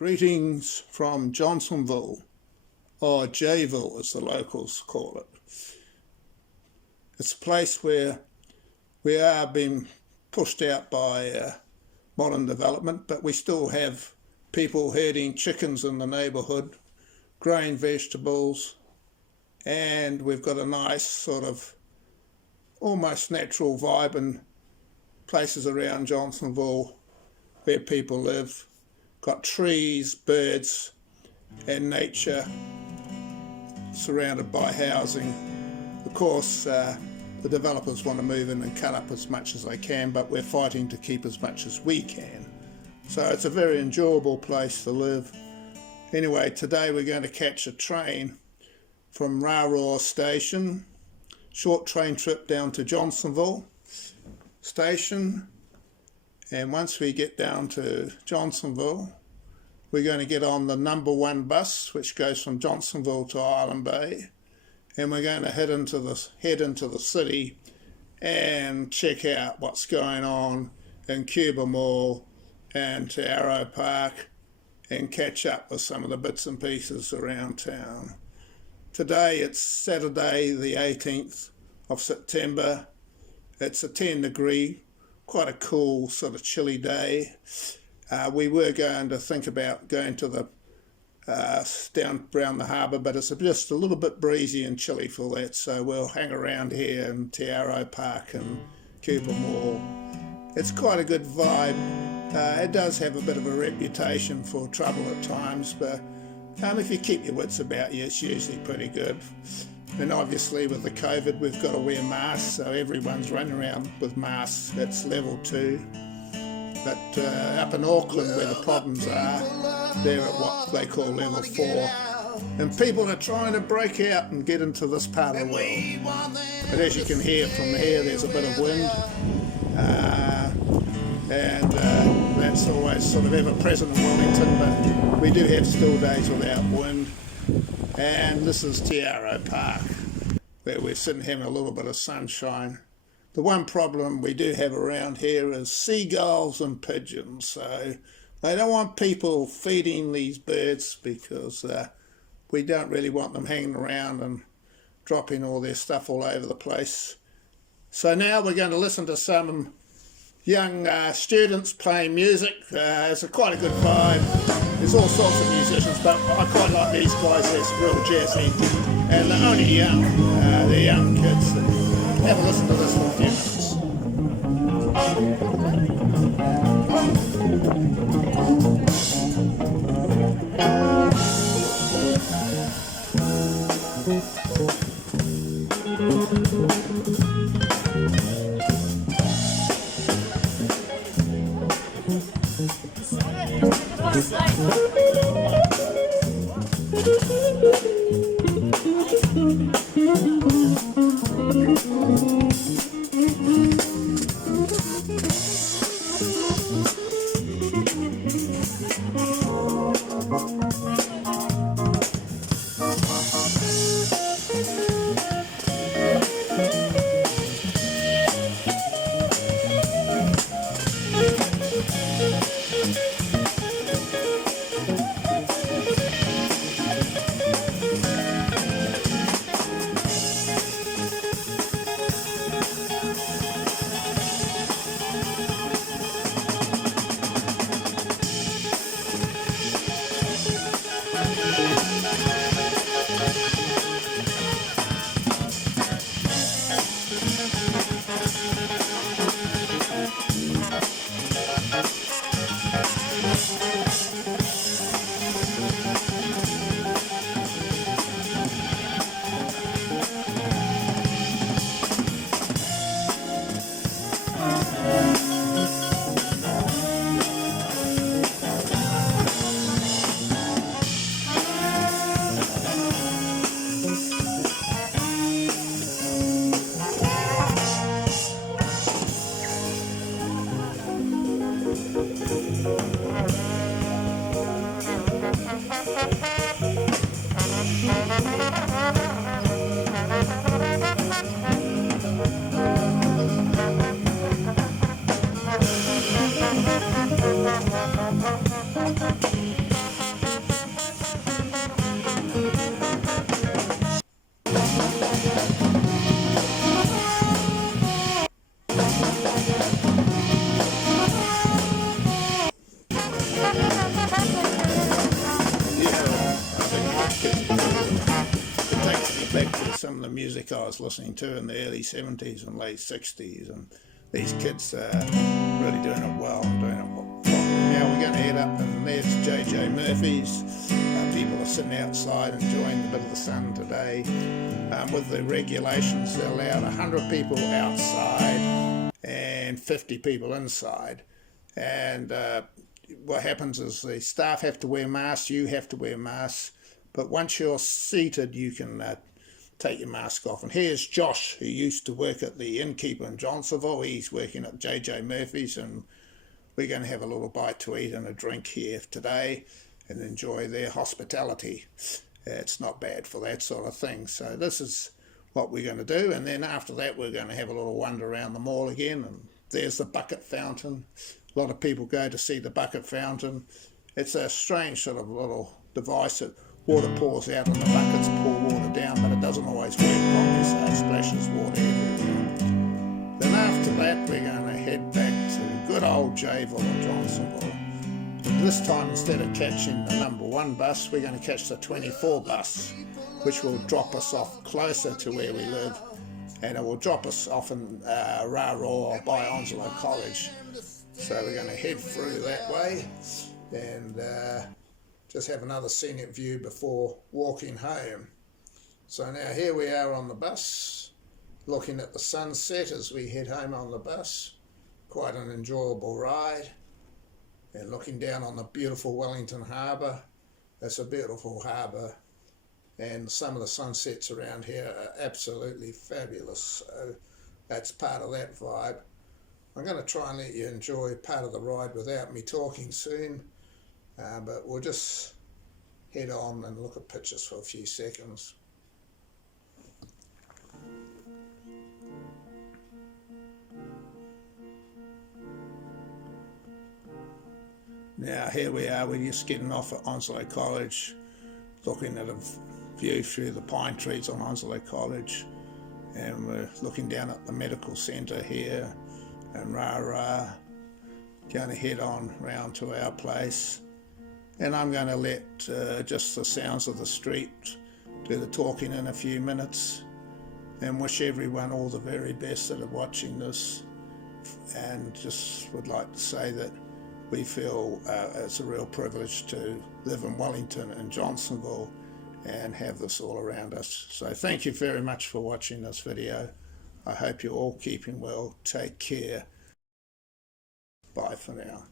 Greetings from Johnsonville, or Jville as the locals call it. It's a place where we are being pushed out by modern development, but we still have people herding chickens in the neighbourhood, growing vegetables, and we've got a nice sort of almost natural vibe in places around Johnsonville where people live. Got trees, birds and nature surrounded by housing. Of course, the developers want to move in and cut up as much as they can, but we're fighting to keep as much as we can. So it's a very enjoyable place to live. Anyway, today we're going to catch a train from Raroa Station, short train trip down to Johnsonville Station. And once we get down to Johnsonville, we're going to get on the number 1 bus, which goes from Johnsonville to Island Bay, and we're going to head into the city and check out what's going on in Cuba Mall and Te Aro Park and catch up with some of the bits and pieces around town. Today it's Saturday the 18th of September. It's a 10 degree, quite a cool sort of chilly day. We were going to think about going to the down around the harbour, but it's just a little bit breezy and chilly for that, so we'll hang around here in Te Aro Park and Cuba Mall. It's quite a good vibe. It does have a bit of a reputation for trouble at times, but if you keep your wits about you, it's usually pretty good. And obviously with the COVID, we've got to wear masks, so everyone's running around with masks. That's level 2. But up in Auckland, where the problems are, they're at what they call level 4. And people are trying to break out and get into this part of the world. But as you can hear from here, there's a bit of wind. And that's always sort of ever present in Wellington, but we do have still days without wind. And this is Te Aro Park, where we're sitting having a little bit of sunshine. The one problem we do have around here is seagulls and pigeons, so they don't want people feeding these birds because we don't really want them hanging around and dropping all their stuff all over the place. So now we're going to listen to some young students playing music. It's quite a good vibe. There's all sorts of musicians, but I quite like these guys. They're real jazzy, and they're only young. They're young kids. Have a listen to this for a few minutes. was listening to in the early 70s and late 60s, and these kids are really doing it well and doing it well. Now we're going to head up, and there's JJ Murphy's. People are sitting outside enjoying a bit of the sun today. With the regulations, they're allowed 100 people outside and 50 people inside. And what happens is the staff have to wear masks, you have to wear masks, but once you're seated you can take your mask off. And here's Josh, who used to work at the innkeeper in Johnsonville. He's working at JJ Murphy's, and we're going to have a little bite to eat and a drink here today and enjoy their hospitality. It's not bad for that sort of thing. So this is what we're going to do, and then after that we're going to have a little wander around the mall again. And there's the bucket fountain. A lot of people go to see the bucket fountain. It's a strange sort of little device that water pours out and the buckets pour water down, but it doesn't always work properly, so it splashes water everywhere. Then after that we're going to head back to good old Jville in Johnsonville. And this time, instead of catching the number 1 bus, we're going to catch the 24 bus, which will drop us off closer to where we live, and it will drop us off in Rara by Onslow College. So we're going to head through that way and just have another scenic view before walking home. So now here we are on the bus, looking at the sunset as we head home on the bus. Quite an enjoyable ride, and looking down on the beautiful Wellington Harbour. It's a beautiful harbour, and some of the sunsets around here are absolutely fabulous. So that's part of that vibe. I'm going to try and let you enjoy part of the ride without me talking soon, but we'll just head on and look at pictures for a few seconds. Now here we are, we're just getting off at Onslow College, looking at a view through the pine trees on Onslow College, and we're looking down at the medical centre here and Rara. Going to head on round to our place, and I'm going to let just the sounds of the street do the talking in a few minutes, and wish everyone all the very best that are watching this, and just would like to say that we feel it's a real privilege to live in Wellington and Johnsonville and have this all around us. So thank you very much for watching this video. I hope you're all keeping well. Take care. Bye for now.